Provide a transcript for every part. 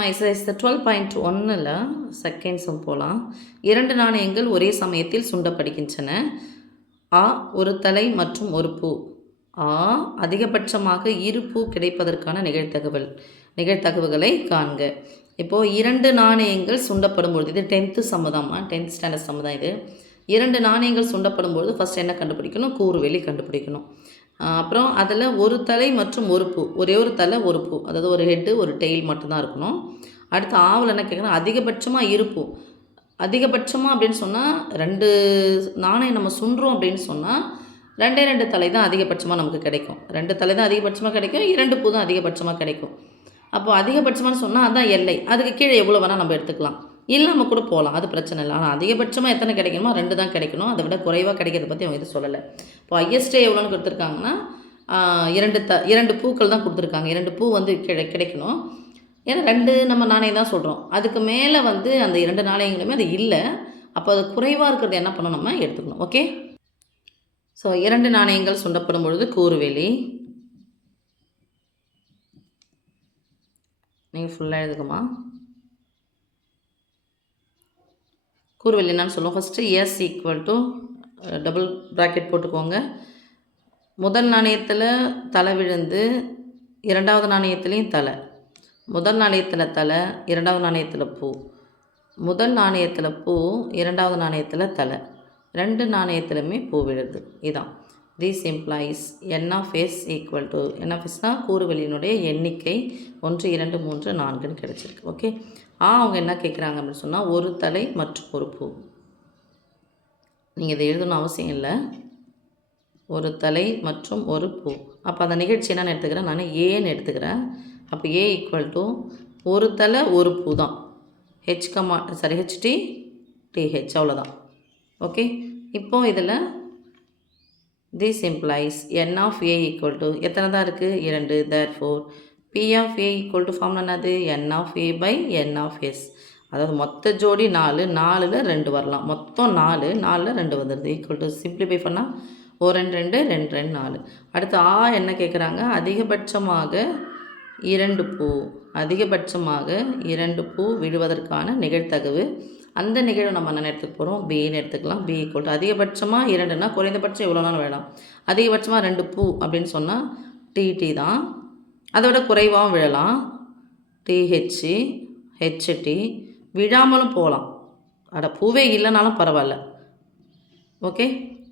ஓகேம்மா. Exercise 12.1ல் second sum போகலாம். 2 நாணயங்கள் ஒரே சமயத்தில் சுண்டப்படுகின்றன. ஆ ஒரு தலை மற்றும் ஒரு பூ. ஆ அதிகபட்சமாக இரு பூ கிடைப்பதற்கான நிகழ்தகவுகளை காண்க. இப்போது 2 நாணயங்கள் சுண்டப்படும் பொழுது, இது 10th சம்மதாம்மா, 10th ஸ்டாண்டர்ட் சம்மதம் இது. 2 நாணயங்கள் சுண்டப்படும் பொழுது ஃபஸ்ட் என்ன கண்டுபிடிக்கணும்? கூறுவெளி கண்டுபிடிக்கணும். அப்புறம் அதில் ஒரு தலை மற்றும் ஒரு பூ, ஒரே ஒரு தலை ஒரு பூ, அதாவது ஒரு ஹெட்டு ஒரு டெயில் மட்டும்தான் இருக்கணும். அடுத்து ஆவில் என்ன கேட்குறோம்? அதிகபட்சமாக இருப்பூ. அதிகபட்சமாக அப்படின்னு சொன்னால் 2 நாணயம் நம்ம சுண்டுறோம் அப்படின்னு சொன்னால் 2 தலை தான் அதிகபட்சமாக நமக்கு கிடைக்கும். 2 தலை தான் அதிகபட்சமாக கிடைக்கும், 2 பூ தான் அதிகபட்சமாக கிடைக்கும். அப்போது அதிகபட்சமானு சொன்னால் அதுதான் எல்லை. அதுக்கு கீழே எவ்வளோ வேணால் நம்ம எடுத்துக்கலாம், இல்லாமல் கூட போகலாம், அது பிரச்சனை இல்லை. ஆனால் அதிகபட்சமாக எத்தனை கிடைக்கணுமோ 2 தான் கிடைக்கணும். அதை விட குறைவாக கிடைக்கிறத பற்றி அவங்க இது சொல்லலை. இப்போ ஹையஸ்ட்டே எவ்வளோன்னு கொடுத்துருக்காங்கன்னா 2 பூக்கள் தான் கொடுத்துருக்காங்க. 2 பூ வந்து கிடைக்கணும். ஏன்னா 2 நம்ம நாணயம் தான் சொல்கிறோம். அதுக்கு மேலே வந்து அந்த 2 நாணயங்களுமே அது இல்லை. அப்போ அது குறைவாக இருக்கிறது என்ன பண்ணணும், நம்ம எடுத்துக்கணும். ஓகே. ஸோ 2 நாணயங்கள் சுண்டப்படும் பொழுது கூறுவெளி நீங்கள் ஃபுல்லாக எழுதுக்குமா. கூறுவெளி என்னன்னு சொல்லுவோம். First s equal to double bracket போட்டுக்கோங்க. முதல் நாணயத்தில் தலை விழுந்து, 2வது நாணயத்துலேயும் தலை. முதல் நாணயத்தில் தலை, 2வது நாணயத்தில் பூ. முதல் நாணயத்தில் பூ, 2வது நாணயத்தில் தலை. 2 நாணயத்துலையுமே பூ விழுது. இதுதான். This implies n of S equal to, n of எஸ்னால் கூறுவெளியினுடைய எண்ணிக்கை 1 2 3 4ன்னு கிடச்சிருக்கு. ஓகே. அவங்க என்ன கேட்குறாங்க அப்படின்னு சொன்னால் ஒரு தலை மற்றும் ஒரு பூ. நீங்கள் இதை எழுதணும் அவசியம் இல்லை. ஒரு தலை மற்றும் ஒரு பூ. அப்போ அந்த நிகழ்ச்சி என்னென்னு எடுத்துக்கிறேன், நான் ஏன்னு எடுத்துக்கிறேன். அப்போ ஏ ஈக்குவல் டு ஒரு தலை ஒரு பூ தான். ஹெச்டி டிஹெச் அவ்வளோதான். ஓகே. இப்போது இதில் this implies n of A equal to எத்தனை தான் இருக்குது? 2. Therefore P of A equal to ஃபார்ம்ல என்னது? N of A by n of S. அதாவது மொத்த ஜோடி 4, 4ல் 2 வரலாம். மொத்தம் 4, 4ல் 2 வந்துடுது. ஈக்குவல் டு சிம்பிளிஃபை பண்ணால் 1 2 2 2 4. அடுத்து என்ன கேட்குறாங்க? அதிகபட்சமாக 2 பூ. அதிகபட்சமாக 2 பூ விழுவதற்கான நிகழ்தகவு. அந்த நிகழ்வு நம்ம என்ன எடுத்துக்க போகிறோம்? பின்னு எடுத்துக்கலாம். பி ஈக்குவல் டு அதிகபட்சமாக 2னா குறைந்தபட்சம் எவ்வளோ நாள் விழலாம். அதிகபட்சமாக 2 பூ அப்படின்னு சொன்னால் டிடி தான். அதோட குறைவாகவும் விழலாம். டிஹெச்சி ஹெச்டி விழாமலும் போகலாம். பூவே இல்லைனாலும் பரவாயில்ல. ஓகே.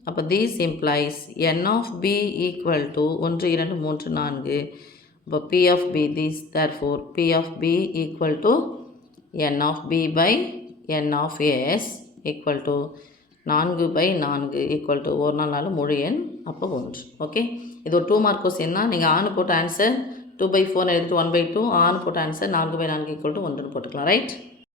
அப்போ this implies n of B equal to 1 2 3 4. இப்போ P of B this therefore P of B equal to n of B by n of S equal to 4/4 equal to 1 4 4 முழு எண், அப்போ 1. Okay. இது ஒரு 2 மார்க் கொஸ்டின் தான். நீங்கள் ஆணு போட்ட ஆன்சர் 2/4 எடுத்துட்டு 1/2, ஆணு போட்ட ஆன்சர் 4/4 ஈக்குவல் டு 1 போட்டுக்கலாம். ரைட்.